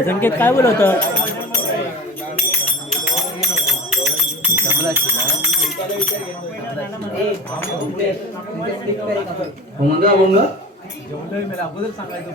संकेत काय बोलत अगोदर सांगायचं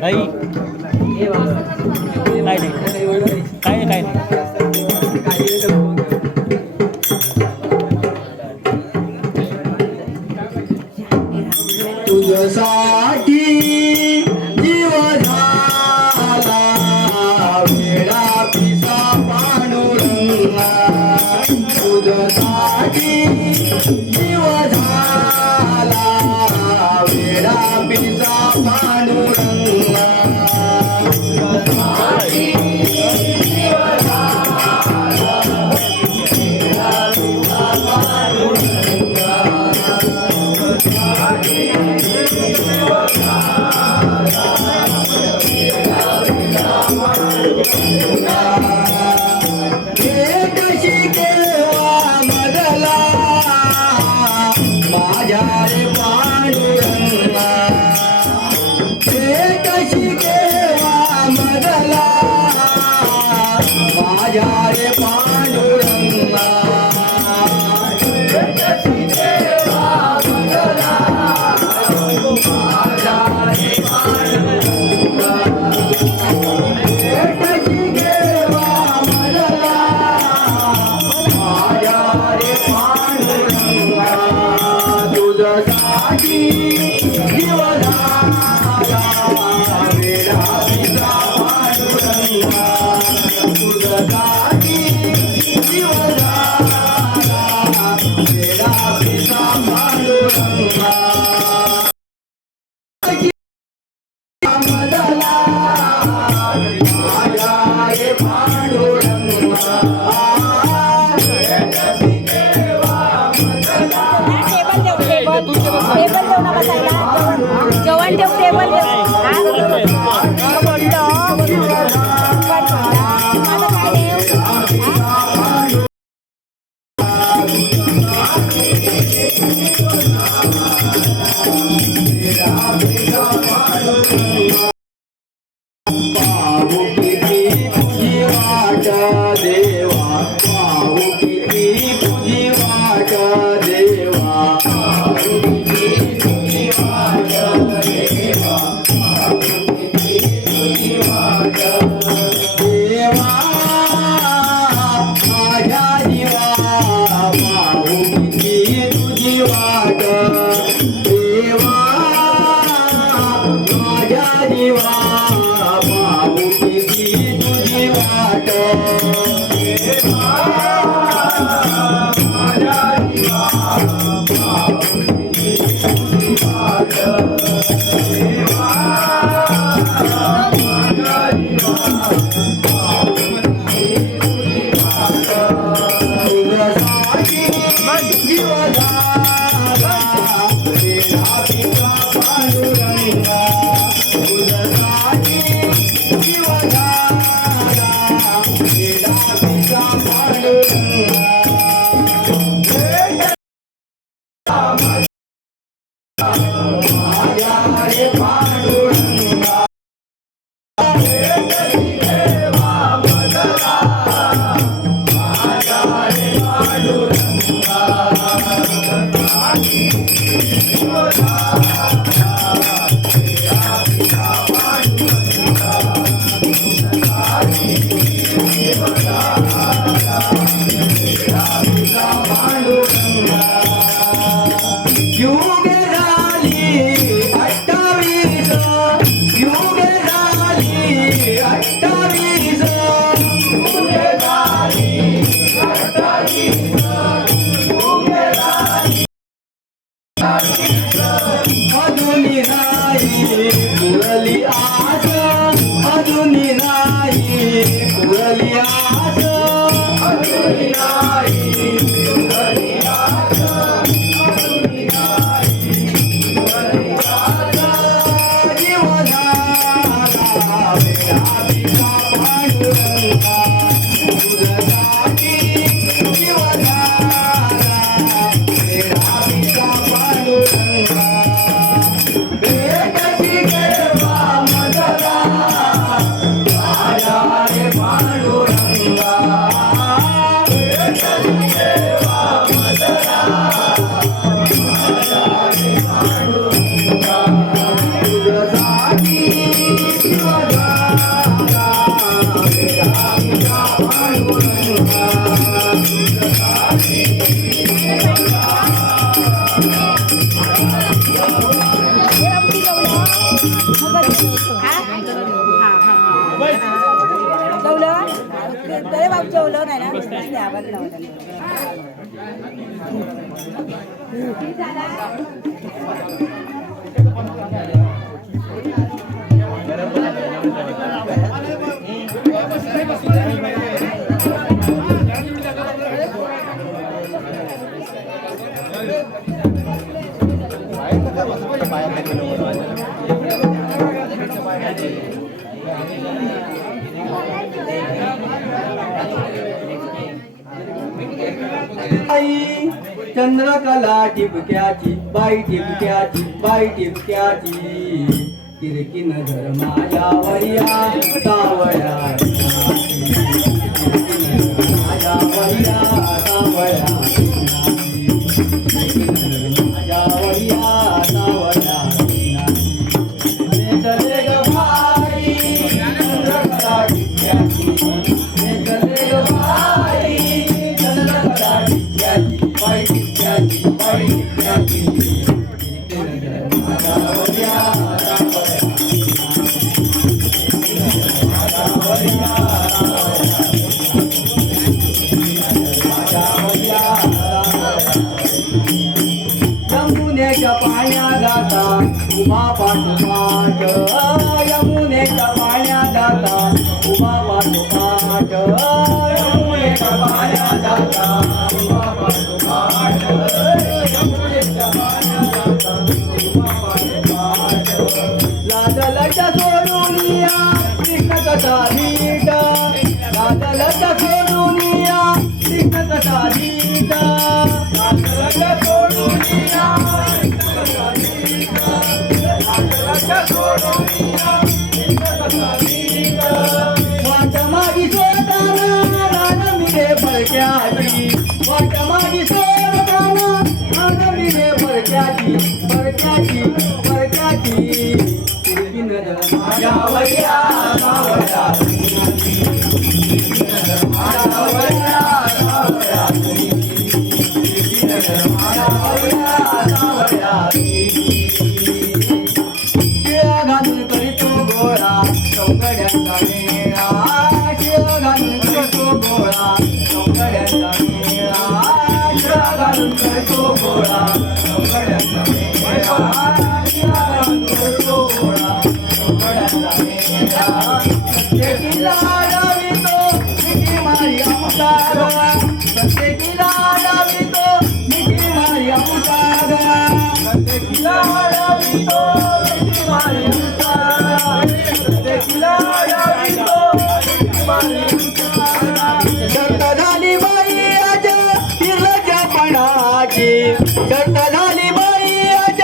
भाई काय नाही तुझ्यासाठी जीव झाला वेडा पिसा पांडुरंगा तुझ्यासाठी जीव झाला वेडा पिसा पांडुरंगा जेवण ठेव टेबल You get अजूनी नाही पुरली आस अजूनी नाही पुरली आस अजूनी नाही पुरली आस अजूनी नाही पुरली आस जीव झाला वेळा पांडुरंगा तुझ्यासाठी जीव झाला वेळा पांडुरंगा भेटती केव्हा मजला माझ्या रे पांडुरंगा भेटती केव्हा मजला माझ्या रे पांडुरंगा तुझ्यासाठी जीव झाला वेळा पांडुरंगा तुझ्यासाठी तरी बाबू जेवलं नाही ना द्यावं लावलं आई चंद्रकला टिपक्याची बाई टिपक्याची बाई टिपक्याची तिरकी नजर माझ्यावरिया सावळ्या माझ्यावरिया सावळ्या माझ्यावरिया सावळ्या नेसले ग बाई चंद्रकला टिपक्याची नेसले ग बाई चंद्रकला टिपक्याची बाई टिपक्याची बाई टिपक्याची माझ्यावरिया यमुनेच्या पाण्या जाता उभा पाठोपाठ यमुनेच्या पाण्या जाता उभा पाठोपाठ यमुनेच्या पाण्या जाता उभा पाठोपाठ यमुनेच्या पाण्या जाता उभा पाठोपाठ लाजलच्या सोडून या कृष्ण कथा नीट लाजलच्या सोडून या कृष्ण कथा नीट लाजलच्या सोडून या वाट मागी सोडताना रान मिरे भरक्याची वाट मागी सोडताना रान मिरे भरक्याची भरक्याची भरक्याची तिरकी नजर माझ्यावरिया सावळ्या माझ्यावरिया सावळ्या तिरकी नजर माझ्यावरिया सावळ्या शिळा घालून करीतो गोळा चौकड्यांचा मेळा शिळा घालून करतो गोळा चौकड्यांचा मेळा शिळा घालून करतो गोळा चौकड्यांचा मेळा शिळा घालून करतो गोळा चौकड्यांचा मेळा प्रत्येकीला डावितो मिठी मारी आमचा ग प्रत्येकीला डावितो मिठी मारी आमचा ग प्रत्येकीला डावितो शर्त झाली बाई आज निर्लज्जपणाची शर्त झाली बाई आज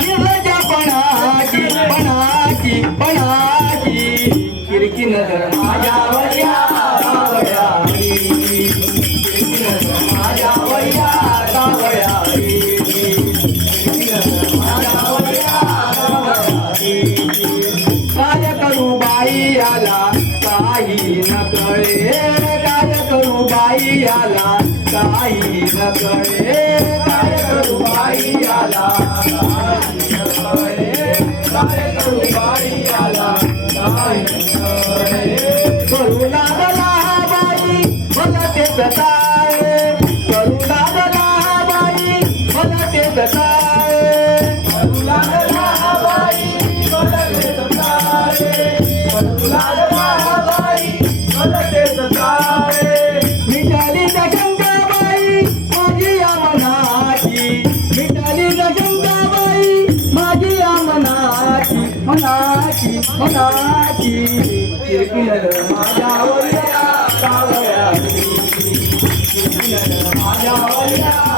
निर्लज्जपणाची पणाची पणाची किरकी नजर माझ्यावरिया सावळ्याची किरकी नजर माझ्यावरिया सावळ्याची किरकी नजर माझ्यावरिया सावळ्याची काय करू बाई याला काही न कळे काय करू बाई याला काही न कळे काय करू बाई याला काही न कळे काय करू बाई याला काही न कळे करू लागला बाई मला तेच काय करू लागला बाई मला तेच काय मनाची तिरकी नजर माझ्यावर या सावळ्याची तिरकी नजर माझ्यावर या